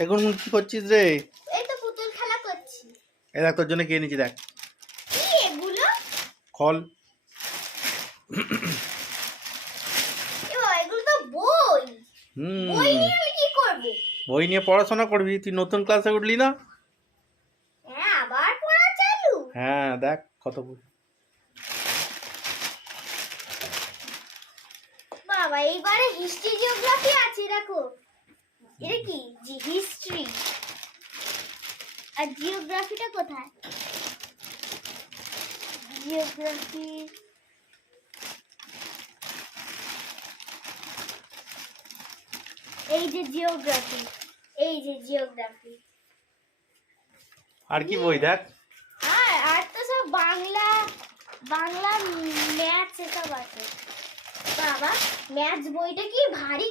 এখন কি করছিস রে? এই তো পুতুল খেলা করছি। এই দেখ তোর জন্য কে নিয়েছি দেখ। কি এগুলো? খল। এগুলো তো বই। বই নিয়ে আমি কি করব? বই নিয়ে পড়াশোনা করবি, তুই নতুন ক্লাসে উঠলি না? হ্যাঁ, আবার পড়া চালু। হ্যাঁ দেখ কত বই। বাবা, এইবারে হিস্ট্রি জিওগ্রাফি আছে দেখো। এটা কি? হিস্ট্রি। আর জিওগ্রাফিটা কোথায়? জিওগ্রাফি। এই যে জিওগ্রাফি। এই যে জিওগ্রাফি। আর কি বই দেখ। আর তো সব বাংলা বাংলা ম্যাথস এসব আছে। বাবা, ম্যাথস বইটা কি ভারী।